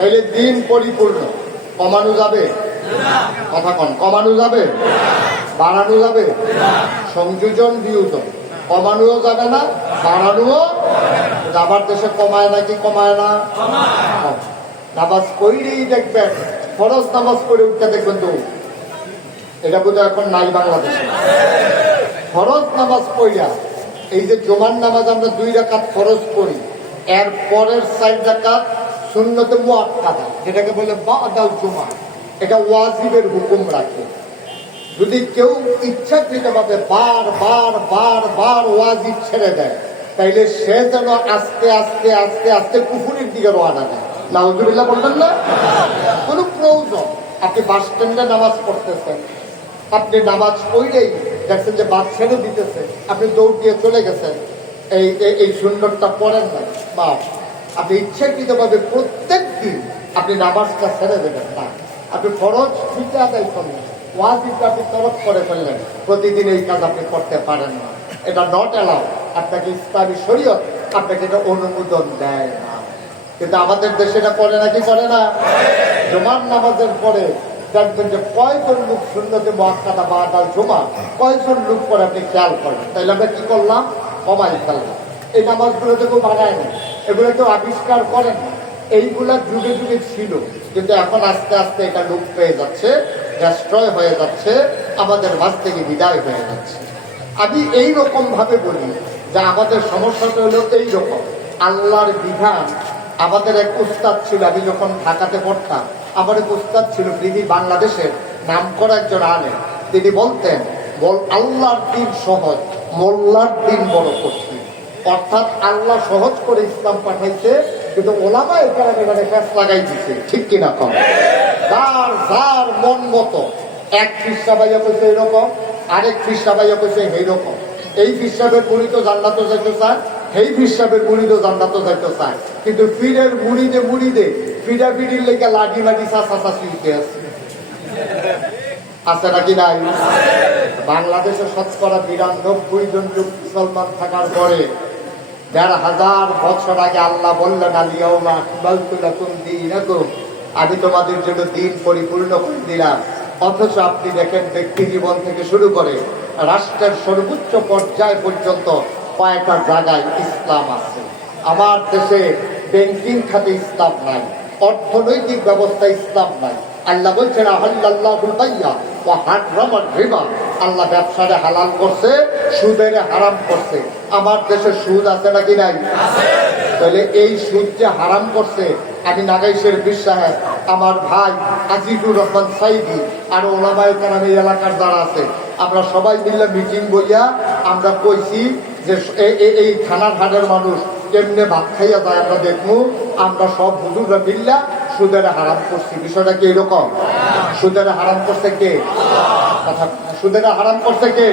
তাইলে দিন পরিপূর্ণ। কমানো যাবে? কথা কন, কমানো যাবে? বাড়ানো যাবে? সংযোজন বিয়োজন। কমানোও যাবে না, বাড়ানোও যাবার দেশে কমায় নাকি কমায় না? নামাজ পড়লেই দেখবেন, ফরজ নামাজ পড়ে উঠতে দেখবেন তো, এটা বোধহয় এখন নাই বাংলাদেশে। ফরজ নামাজ পড়িয়া, এই যে জোমান নামাজ আমরা দুই রাকাত ফরজ পড়ি, এর পরের সাইড রাকাত শূন্যতে মুআক্কাদা, যেটাকে বলে বাদাল জুমা। এটা ওয়াজিবের হুকুম রাখে। যদি কেউ ইচ্ছাকৃতভাবে বার বার বার বার ওয়াজিব ছেড়ে দেয়, তাইলে সে যেন আস্তে আস্তে আস্তে আস্তে কুফুরির দিকে রওনা দেয়। নাউজুবিল্লাহ বললেন না? কোনো প্রয়োজন। আপনি বাস স্ট্যান্ডে নামাজ পড়তেছেন। আপনি নামাজ পড়লেই দেখছেন যে বাস ছেড়ে দিতেছে। আপনি দৌড় দিয়ে চলে গেছেন। এই, এই- এই সুন্দরটা পড়েন না। বা আপনি ইচ্ছাকৃতভাবে প্রত্যেক দিন আপনি নামাজটা ছেড়ে দেবেন, না। আপনি ফরজ দিতে আদায় করলেন ওয়াজিবটা আপনি তরফ করে ফেললেন, প্রতিদিন এই কাজ আপনি করতে পারেন না। এটা নট অ্যালাউ আপনাকে ইসলামী শরীয়ত আপনাকে এটা অনুমোদন দেয় না। কিন্তু আমাদের দেশে এটা করে নাকি করে না? জমার নামাজের পরে দেখবেন যে কয়জন লোক শূন্যতে মহাকাটা বা ডাল জমা, কয়জন লোক করে আপনি খেয়াল করেন? তাইলে আমরা কি করলাম? কমাই ফেললাম। এই নামাজগুলো তো কেউ বানায় না। এগুলো কেউ আবিষ্কার করেন এইগুলা যুগে যুগে ছিল, কিন্তু এখন আস্তে আস্তে এটা লোক পেয়ে যাচ্ছে ডেস্ট্রয় হয়ে যাচ্ছে, আমাদের মাঝ থেকে বিদায় হয়ে যাচ্ছে। আমি এই রকম ভাবে বলি যে আমাদের সমস্যাটা হলো এই রকম আল্লাহর বিধান। আমাদের এক উস্তাদ ছিল, আমি যখন ঢাকাতে পড়তাম, আমার এক উস্তাদ ছিল, তিনি বাংলাদেশের নাম করা একজন আলেন তিনি বলতেন, বল, আল্লাহর দিন সহজ, মোল্লার দিন বড় কঠিন। অর্থাৎ আল্লাহ সহজ করে ইসলাম পাঠাইছে, কিন্তু ওলামা এখানে এখানে ফ্যাস লাগাই দিছে। ঠিক কিনা কম? যার যার মন মতো, এক খ্রিস্টা ভাইয়া কইছে এরকম আরেক খ্রিস্টা ভাইয়া কইছে এইরকম এই খ্রিস্টাবের মুড়ি তো জান্নাত যাইতে চায় সেই খ্রিস্টাবের মুড়ি তো জান্নাত যাইতে চায় কিন্তু পীরের মুড়ি দে পিড়া পিড়ির লেগে লাডি মাডি চাষা চাষি উঠে আছে। আছে নাকি নাই? বাংলাদেশের শতকরা বিরানব্বই জন মুসলমান থাকার পরে দেড় হাজার বছর আগে আল্লাহ বললেন আমি তোমাদের জন্য দিন পরিপূর্ণ করে দিলাম। অথচ আপনি দেখেন, ব্যক্তি জীবন থেকে শুরু করে রাষ্ট্রের সর্বোচ্চ পর্যায় পর্যন্ত কয়েকটা জায়গায় ইসলাম আছে। আমার দেশে ব্যাংকিং খাতে ইসলাম নাই, অর্থনৈতিক ব্যবস্থা ইসলাম নাই। আল্লাহ বলছেন বাইয়া ও হারামার রিবা। আল্লাহ ব্যবসারে হালাল করছে, সুদের হারাম করছে। আমার দেশে সুদ আছে নাকি নাই? তাহলে এই সুদ যে হারাম করছে, আমি নাগাইশের বিশ্বাস, আমার ভাই আজিজুর রহমান সাইদি আর ওলামায় কারণ এই এলাকার যারা আছে, আমরা সবাই মিলে মিটিং বইয়া আমরা কইছি যে এই থানার হাটের মানুষ কেমনে ভাত খাইয়া যায় আমরা দেখব আমরা সব হুজুররা মিল্লা সুদের হারাম করছি। বিষয়টা কি এরকম? সুদের হারাম করছে কে? কথা, সুদের হারাম করছে কে?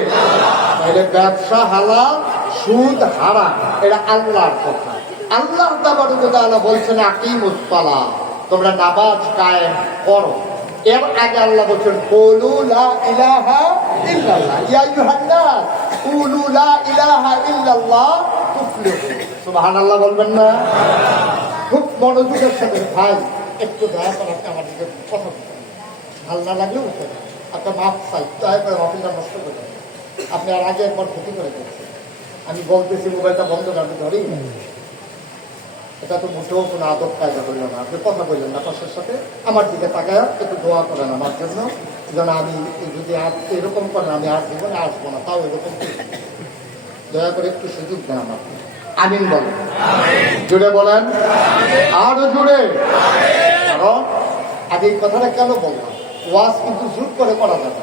তাহলে ব্যবসা হালাল, সুদ হারাম, এটা আল্লাহর কথা। আল্লাহ তাআলা বলছেন আকিমুসসালাহ তোমরা নামাজ কায়েম করো। এর আগে আল্লাহ বলছেন, কুলু লা ইলাহা ইল্লাল্লাহ। ইয়া আইয়ুহান নাস কুলু লা ইলাহা ইল্লাল্লাহ তুফলিহু। সুবহানাল্লাহ বলবেন না? খুব মনোযোগের সাথে ভাই, একটু দয়া করে আমার দিকে কথা। ভালো না লাগলেও উঠে যান। আপনার মাপ চাই করে অফিসটা নষ্ট করে। আপনি আর আগে একবার ক্ষতি করে দিয়েছেন আমি বলতেছি, মোবাইলটা বন্ধ আপনি ধরেই এটা তো মোটেও কোনো আদব কায়দা হইল না। আপনি কথা বললেন না পাশের সাথে। আমার দিকে তাকায়, একটু দোয়া করেন আমার জন্য। যেন আমি যদি আর এরকম করেন, আমি আর জীবনে আসব না, তাও এরকম দয়া করে একটু সুযোগ দেন আমার আমিন বলেন। জুড়ে বলেন। আরও জুড়ে আগে এই কথাটা কেন বললাম? ওয়াজ কিন্তু জুট করে করা যাবে।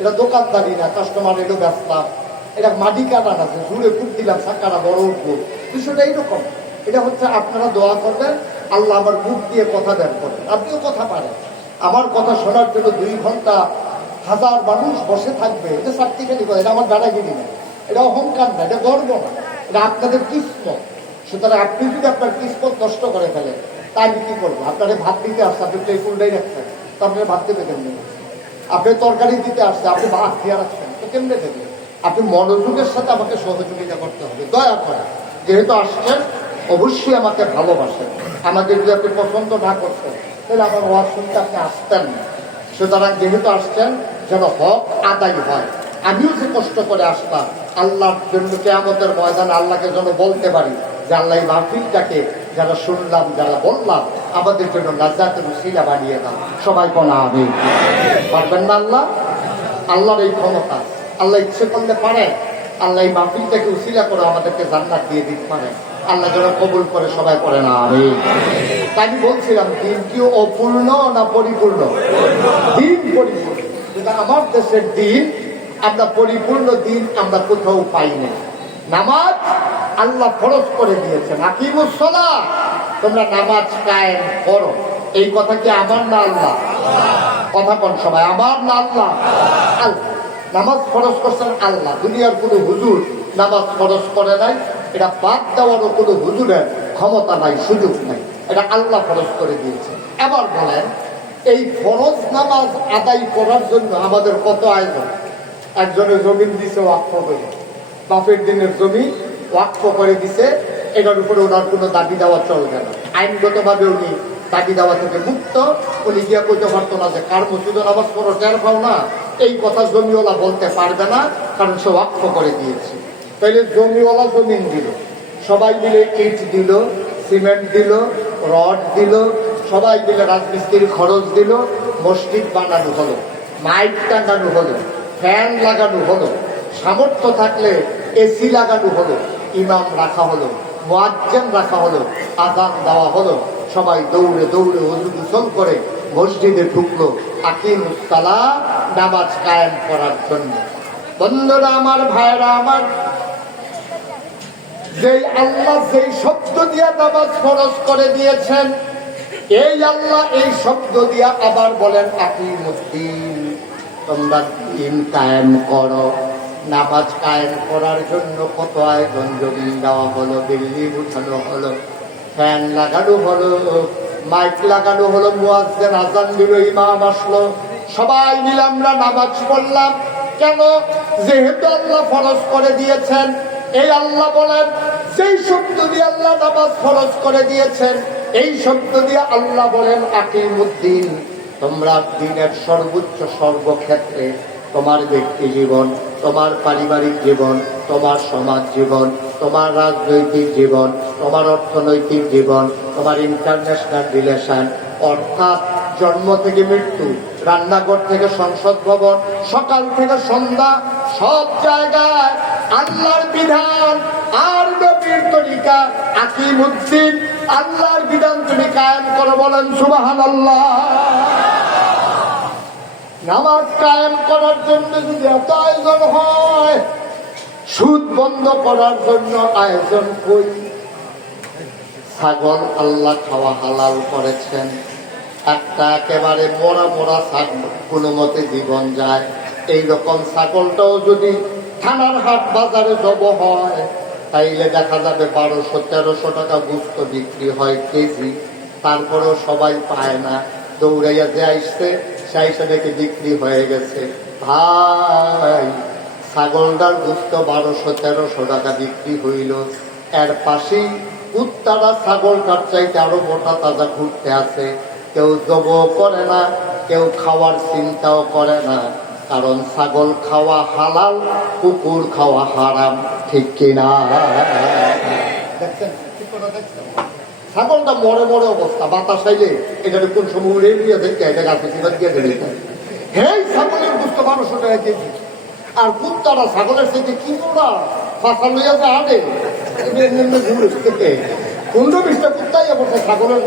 এটা দোকানদারি না কাস্টমার এলো ব্যবসা এটা মাটি কাটা যে জুড়ে ফুট দিলাম, সাকারা বড় উঠবো। বিষয়টা এইরকম। এটা হচ্ছে আপনারা দোয়া করবেন, আল্লাহ আমার মুখ দিয়ে কথা বের করবেন আপনিও কথা পারেন। আমার কথা শোনার জন্য দুই ঘণ্টা হাজার মানুষ বসে থাকবে। এটা সার্টিফিকেট এটা আমার দাদাগিরি না। এটা অহংকার না, এটা গর্ব না। এটা আপনাদের কিসমত সুতরাং আপনি যদি আপনার কিসমত নষ্ট করে ফেলেন, তা আমি কি করব? আপনারে ভাত দিতে আসছে, আপনি তো এই ফুলটাই তো আপনার ভাত দেবে কেমনি আপনি তরকারি দিতে আসছে, আপনি ভাত দিয়ে রাখছেন তো কেমনে দেবে আপনি মনোযোগের সাথে আমাকে সহযোগিতা করতে হবে, দয়া করে। যেহেতু আসছেন, অবশ্যই আমাকে ভালোবাসেন। আমাকে যদি আপনি পছন্দ না করতেন তাহলে আমার ওয়াজ শুনতে আপনি আসতেন না। সুতরাং যেহেতু আসছেন, যেন হক আদায় হয়। আমিও যে কষ্ট করে আসতাম, আল্লাহর জন্য কেয়ামতের ময়দানে আল্লাহকে যেন বলতে পারি আল্লাহ মাহফিলটাকে যারা শুনলাম, যারা বললাম, আমাদের জন্য লাজ্জাতের শিলা বানিয়ে দাও। সবাই বলা আমি পারবেন না আল্লাহ? আল্লাহর এই ক্ষমতা। আল্লাহ ইচ্ছে করলে পারেন। আল্লাহ এই মাহফিলটাকে উসিলা করে আমাদেরকে জান্নাত দিয়ে দিতে পারে আল্লাহ যেন কবুল করে সবাই করে না আমি তাই বলছিলাম, দিন কি অপূর্ণ না পরিপূর্ণ? দিন পরিপূর্ণ। আমার দেশের দিন, আমরা পরিপূর্ণ দিন আমরা কোথাও পাই না নামাজ আল্লাহ ফরজ করে দিয়েছেন। আকিমুসলা তোমরা নামাজ কায়েম করো। এই কথা কি আমার না আল্লাহ? কথা কোন সবাই, আমার না আল্লাহ? আল্লাহ। নামাজ ফরজ করছেন আল্লাহ। দুনিয়ার কোনো হুজুর নামাজ ফরজ করে নাই, এটা বাদ দেওয়ারও কোনো হুজুরের ক্ষমতা নাই, সুযোগ নাই। এটা আল্লাহ ফরজ করে দিয়েছে এবার বলেন, এই ফরজ নামাজ আদায় করার জন্য আমাদের কত আয়োজন? একজনের জমিন দিছে ওয়াক্ফ বাপের দিনের জমি ওয়াক্ফ করে দিছে, এটার উপরে ওনার কোনো দাবি দেওয়া চলবে না। আইনগতভাবে উনি দাবি দেওয়া থেকে মুক্ত। উনি গিয়া কইতে পারতো না যে কার মসজিদে নামাজ পড়ো, টের পাও না। এই কথা জমিওয়ালা বলতে পারবে না, কারণ সে ওয়াক্ফ করে দিয়েছে। তাইলে জমিওয়ালা জমিন দিল। সবাই মিলে ইট দিল, সিমেন্ট দিল, রড দিল, সবাই মিলে রাজমিস্ত্রির খরচ দিল, মসজিদ বানানো হলো, মাইক টাঙানো হলো, ফ্যান লাগানো হলো। সামর্থ্য থাকলে এসি লাগানো হলো, ইমাম রাখা হলো মোয়াজ্জেম রাখা হলো আজান দেওয়া হলো। সবাই দৌড়ে দৌড়ে হজু গোসল করে মসজিদে ঢুকলো আকিম সালা নামাজ কায়েম করার জন্য। বন্ধুরা আমার ভাইরা আমার, যেই আল্লাহ যেই শব্দ দিয়া নামাজ ফরজ করে দিয়েছেন, এই আল্লাহ এই শব্দ দিয়া আবার বলেন আকিমুদ্দিন তোমরা দিন কায়েম করো। নামাজ কায়েম করার জন্য কত আয়োজন জমিন দেওয়া হলো, বিল্ডিং উঠানো হলো, ফ্যান লাগানো হলো, মাইক লাগানো হলো, মুয়াজ্জেন আজান দিল, ইমাম আসলো, সবাই মিলে আমরা নামাজ পড়লাম। কেন? যেহেতু আল্লাহ ফরজ করে দিয়েছেন, এই আল্লাহ বলেন সেই শব্দ দিয়ে আল্লাহ নামাজ ফরজ করে দিয়েছেন, এই শব্দ দিয়ে আল্লাহ বলেন, আকিমুদ্দিন, তোমরা দিনের সর্বোচ্চ সর্বক্ষেত্রে তোমার ব্যক্তি জীবন তোমার পারিবারিক জীবন, তোমার সমাজ জীবন, তোমার রাজনৈতিক জীবন, তোমার অর্থনৈতিক জীবন, তোমার ইন্টারন্যাশনাল রিলেশন অর্থাৎ জন্ম থেকে মৃত্যু, রান্নাঘর থেকে সংসদ ভবন, সকাল থেকে সন্ধ্যা, সব জায়গায় আল্লাহর বিধান, আর নবীর তরিকা, আকিমুদ্দিন, আল্লাহর বিধান তুমি কায়েম করো বলেন সুবাহান আল্লাহ নামাজ কায়েম করার জন্য যদি এত আয়োজন হয়, সুদ বন্ধ করার জন্য আয়োজন কই? ছাগল আল্লাহ খাওয়া হালাল করেছেন। একটা একেবারে মোড়া মোড়া ছাগল কোনো মতে জীবন যায়। এই রকম ছাগলটাও যদি থানার হাট বাজারে জব হয়, তাইলে দেখা যাবে বারোশো, তেরোশো টাকা গুস্ত বিক্রি হয় কেজি। তারপরেও সবাই পায় না। দৌড়াইয়া যে আসছে সেই দেখে বিক্রি হয়ে গেছে। ভাই, ছাগলটার গুস্ত বারোশো, তেরোশো টাকা বিক্রি হইল। এর পাশেই কুত্তারা ছাগলটার চাইতে আরও মোটা তাজা ঘুরতে আছে। কেউ জব করে না, কেউ খাওয়ার চিন্তাও করে না। কারণ ছাগল খাওয়া হালাল, কুকুর খাওয়া হারাম, ঠিক কিনা দেখছেন ঠিক কথা দেখছেন ছাগলটা মরে মরে অবস্থা, বাতাস আইলে এটাকে কোন সময় উড়ে উড়িয়ে দেখে এটা গাছে গিয়ে দিলে হেই, ছাগলের বারোশো টাকা কেজি। আর কুত্তারা ছাগলের সাথে কি তোরা ফাঁসা লইয়া যে আনে পনেরো বিশটা কুত্তাই বসে ছাগলের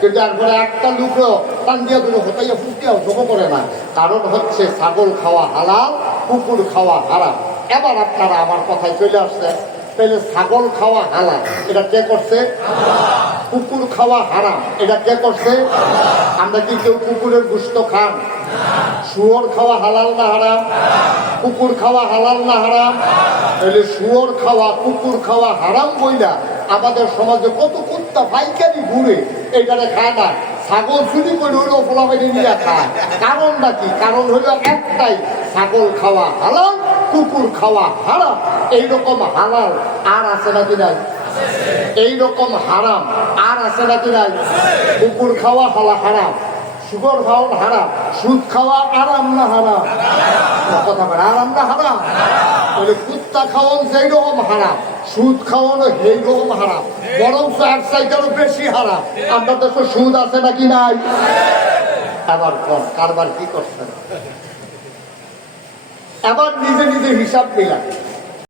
কিন্তু একবারে একটা লুকো টান দিয়া দুটো হতাইয়া ফুটিয়াও জব করে না, কারণ হচ্ছে ছাগল খাওয়া হালাল, কুকুর খাওয়া হারাম। এবার আপনারা আমার কথায় চলে আসছে তাহলে ছাগল খাওয়া হালাল। এটা কে করছে? কুকুর খাওয়া হারাম। এটা কে করছে? আমরা কি কেউ কুকুরের গুস্ত খান? শুয়োর খাওয়া হালাল না হারাম? কুকুর খাওয়া হালাল না হারাম? তাহলে শুয়োর খাওয়া, কুকুর খাওয়া হারাম বইলা আমাদের সমাজে কত কুত্তা পাইকারি ঘুরে এখানে খায় না। ছাগল চুরি করে হইল ফোলাবাইনি নিয়ে খায়। কারণটা কি? কারণ হলো একটাই, ছাগল খাওয়া হালাল কুকুর খাওয়া হারাম। এইরকম হালাল আর আছে নাকি নাই? এই রকম হারাম আর আছে নাকি নাই? কুকুর খাওয়া হালা হারাম সুগর খাওয়া হারাম, সুদ খাওয়া আরাম না হারাম? কথা বলে, আরাম না হারাম? কুত্তা সেই রকম রকম বরং বেশি দেশে সুদ আছে নাকি নাই? আবার কারবার কি করছেন? আবার নিজে নিজে হিসাব মিলান